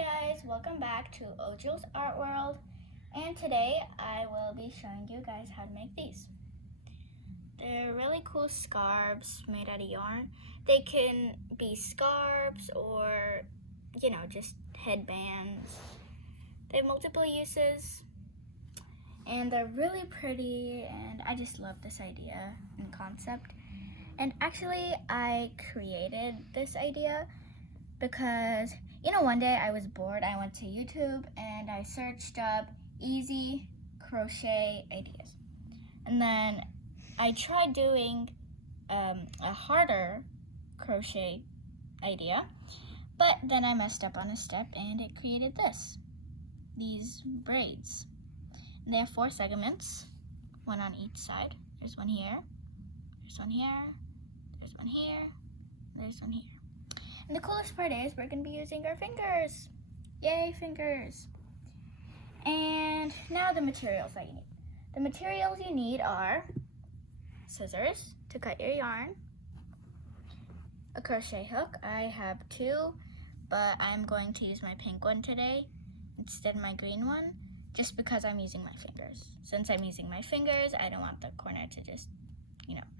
guys, welcome back to Ojo's Art World, and today I will be showing you guys how to make these. They're really cool scarves made out of yarn. They can be scarves or, just headbands. They have multiple uses and they're really pretty, and I just love this idea and concept. And actually I created this idea because one day I was bored. I went to YouTube and I searched up easy crochet ideas. And then I tried doing a harder crochet idea, but then I messed up on a step and it created these braids. And they have 4 segments, one on each side. There's one here, there's one here, there's one here, there's one here. And the coolest part is we're going to be using our fingers. Yay, fingers. And now the materials that you need. The materials you need are scissors to cut your yarn, a crochet hook. I have 2, but I'm going to use my pink one today instead of my green one, just because I'm using my fingers. Since I'm using my fingers, I don't want the corner to just,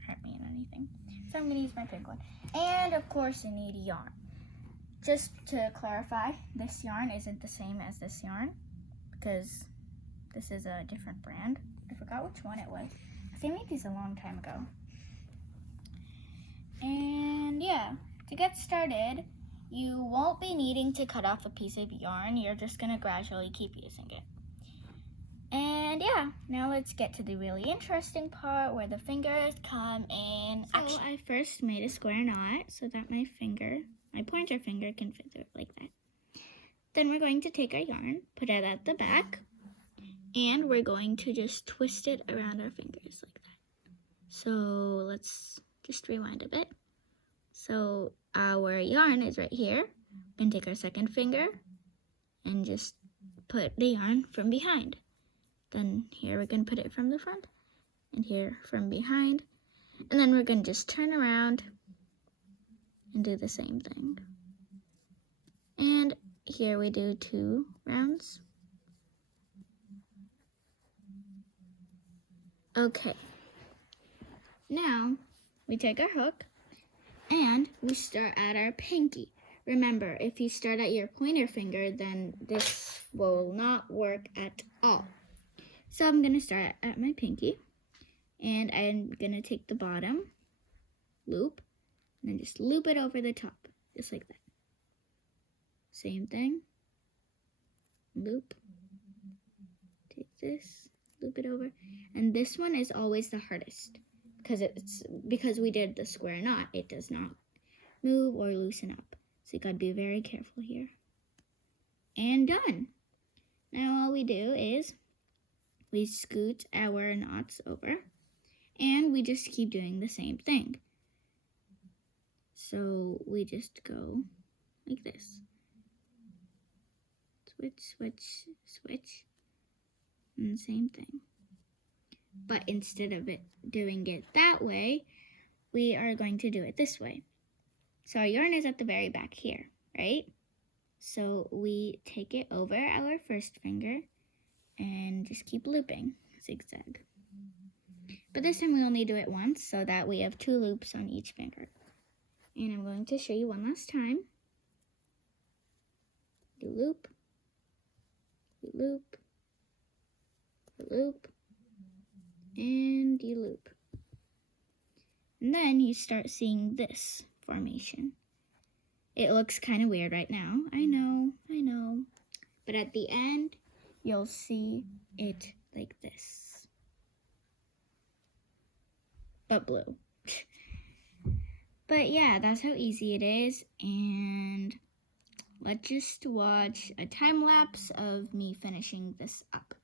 hurt me or anything. So I'm going to use my pink one. And of course you need yarn. Just to clarify, this yarn isn't the same as this yarn because this is a different brand. I forgot which one it was. They made these a long time ago. And yeah, to get started, you won't be needing to cut off a piece of yarn. You're just going to gradually keep using it. And yeah, now let's get to the really interesting part where the fingers come in action. So I first made a square knot so that my pointer finger can fit through it like that. Then we're going to take our yarn, put it at the back, and we're going to just twist it around our fingers like that. So let's just rewind a bit. So our yarn is right here. We're going to take our second finger and just put the yarn from behind. Then here we're going to put it from the front, and here from behind. And then we're going to just turn around and do the same thing. And here we do 2 rounds. Okay. Now we take our hook and we start at our pinky. Remember, if you start at your pointer finger, then this will not work at all. So I'm going to start at my pinky, and I'm going to take the bottom loop and then just loop it over the top, just like that. Same thing. Loop. Take this, loop it over. And this one is always the hardest because we did the square knot. It does not move or loosen up. So you got to be very careful here. And done. Now all we do is we scoot our knots over and we just keep doing the same thing. So we just go like this. Switch, switch, switch, and same thing. But instead of doing it that way, we are going to do it this way. So our yarn is at the very back here, right? So we take it over our first finger and just keep looping, zigzag. But this time we only do it once so that we have 2 loops on each finger. And I'm going to show you one last time. You loop, you loop, you loop, and you loop. And then you start seeing this formation. It looks kind of weird right now. I know. But at the end, you'll see it like this. But blue. But yeah, that's how easy it is. And let's just watch a time lapse of me finishing this up.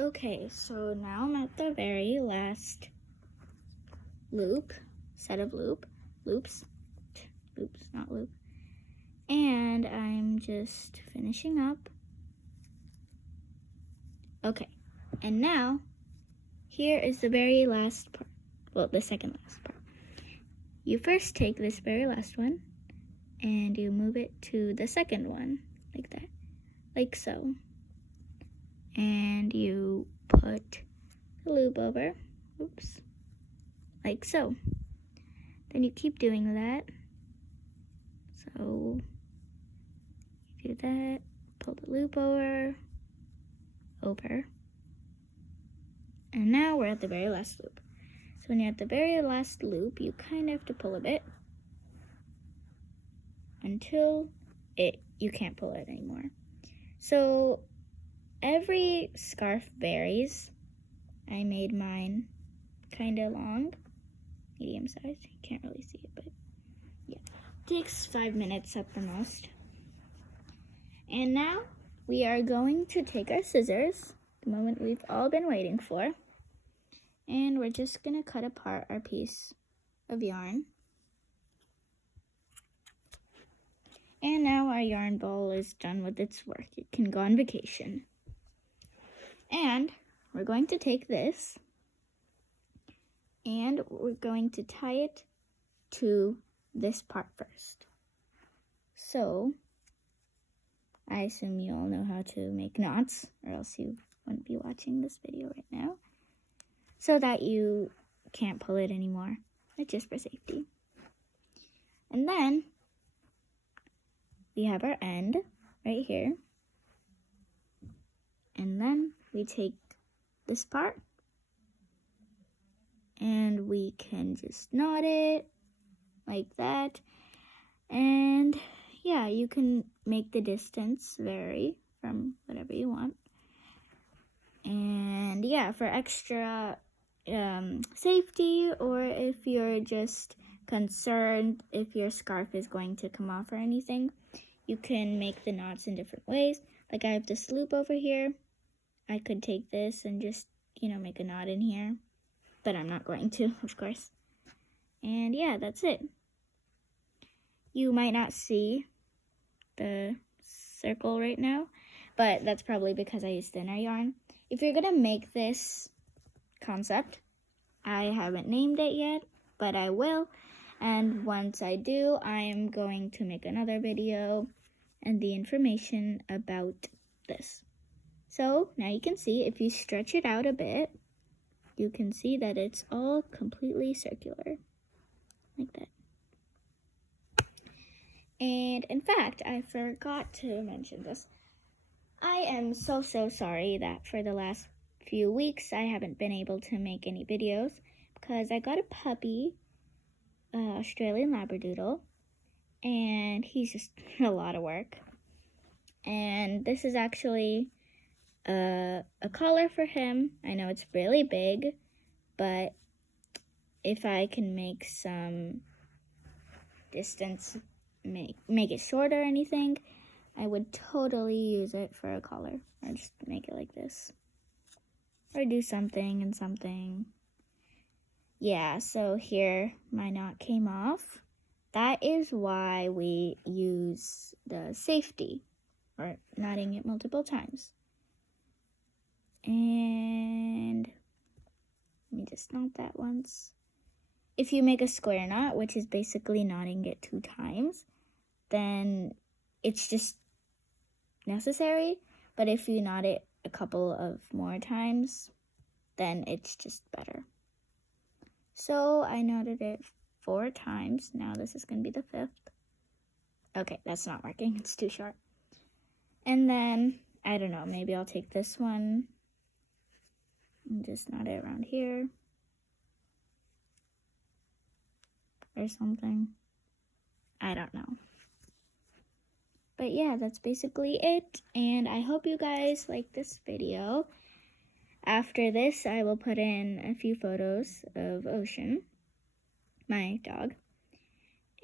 Okay, so now I'm at the very last loop, set of loops, not loop. And I'm just finishing up. Okay, and now here is the very last part. Well, the second last part. You first take this very last one and you move it to the second one, like that, like so. And you put the loop over, oops, like so. Then you keep doing that. So you do that, pull the loop over, and now we're at the very last loop. So when you're at the very last loop, you kind of have to pull a bit until you can't pull it anymore. So every scarf varies. I made mine kind of long, medium size. You can't really see it, but yeah. It takes 5 minutes at the most. And now we are going to take our scissors, the moment we've all been waiting for, and we're just gonna cut apart our piece of yarn. And now our yarn ball is done with its work. It can go on vacation. And we're going to take this and we're going to tie it to this part first. So I assume you all know how to make knots, or else you wouldn't be watching this video right now, so that you can't pull it anymore. It's just for safety. And then we have our end right here. And then we take this part and we can just knot it like that. And yeah, you can make the distance vary from whatever you want. And yeah, for extra safety, or if you're just concerned if your scarf is going to come off or anything, you can make the knots in different ways. Like I have this loop over here. I could take this and just, make a knot in here, but I'm not going to, of course. And yeah, that's it. You might not see the circle right now, but that's probably because I used thinner yarn. If you're gonna make this concept, I haven't named it yet, but I will. And once I do, I am going to make another video and the information about this. So now you can see, if you stretch it out a bit, you can see that it's all completely circular, like that. And in fact, I forgot to mention this. I am so sorry that for the last few weeks I haven't been able to make any videos because I got a puppy, Australian Labradoodle, and he's just a lot of work. And this is actually a collar for him. I know it's really big, but if I can make some distance, make it short or anything, I would totally use it for a collar, or just make it like this, or do something and something. Yeah, so here my knot came off. That is why we use the safety, or knotting it multiple times. And let me just knot that once. If you make a square knot, which is basically knotting it 2 times, then it's just necessary. But if you knot it a couple of more times, then it's just better. So I knotted it 4 times. Now this is going to be the 5th. Okay, that's not working. It's too short. And then, I don't know, maybe I'll take this one and just knot it around here or something. I don't know. But yeah, that's basically it. And I hope you guys like this video. After this, I will put in a few photos of Ocean, my dog.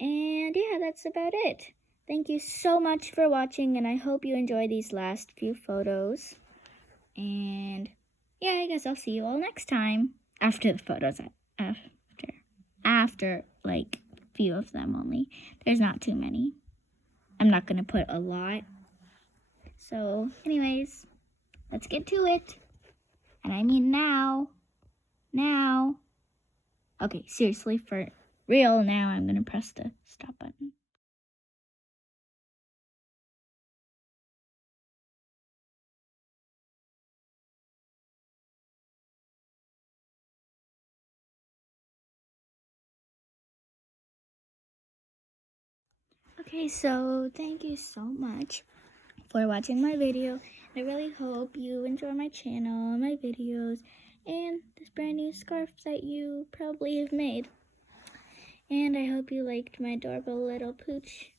And yeah, that's about it. Thank you so much for watching, and I hope you enjoy these last few photos. And yeah, I guess I'll see you all next time. After the photos, after. after like few of them only. There's not too many. I'm not gonna put a lot. So anyways, let's get to it. And I mean now. Okay, seriously, for real now, I'm gonna press the stop button. Okay, so thank you so much for watching my video. I really hope you enjoy my channel, my videos, and this brand new scarf that you probably have made. And I hope you liked my adorable little pooch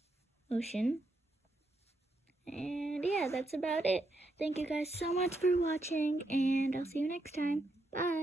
ocean. And yeah, that's about it. Thank you guys so much for watching, and I'll see you next time. Bye!